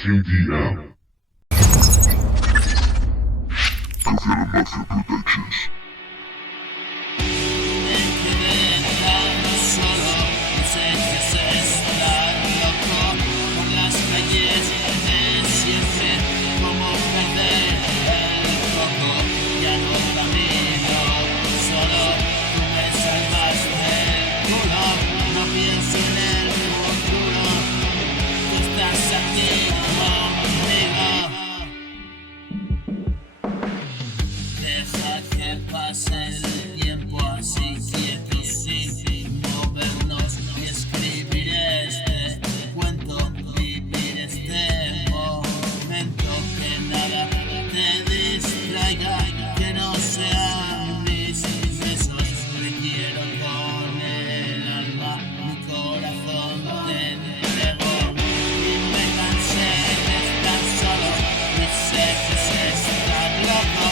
KDM. Confirm Mafia Productions. Deja que pase el tiempo así quieto sin movernos y escribir este cuento, vivir este momento, que nada te distraiga, que no sean mis besos, te quiero con el alma, mi corazón te entrego y me cansé de estar solo y sé que se está loco.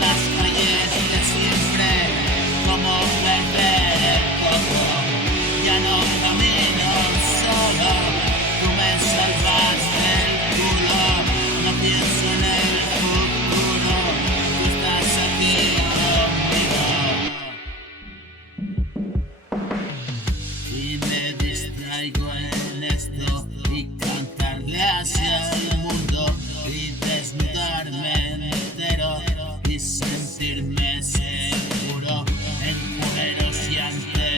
Las calles de siempre, como perder el coco. Ya no camino solo, tú me salvaste el culo. No pienso en el futuro, tú estás aquí conmigo. Y me distraigo en esto y cantarle hacia el mundo y desnudarme entero y sentirme seguro en cueros y ante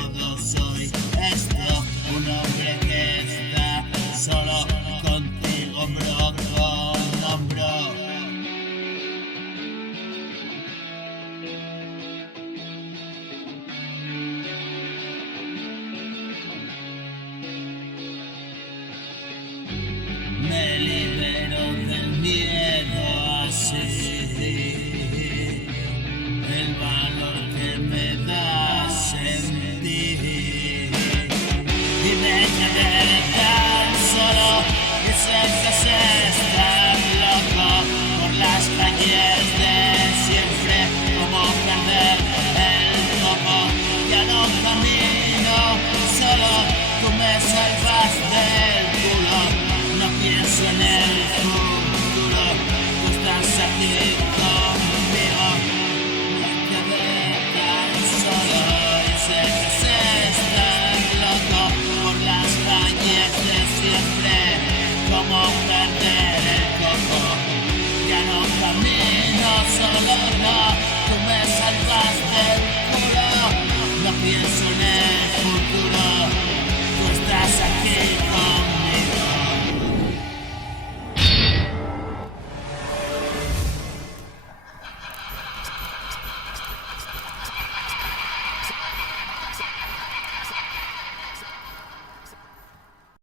todo soy esto, un hombre que está solo contigo, hombro con hombro. Me libero del miedo así, el valor que me da sentir. Y me quedé tan solo y sé que se está loco por las calles de siempre, como perder el coco. Ya no camino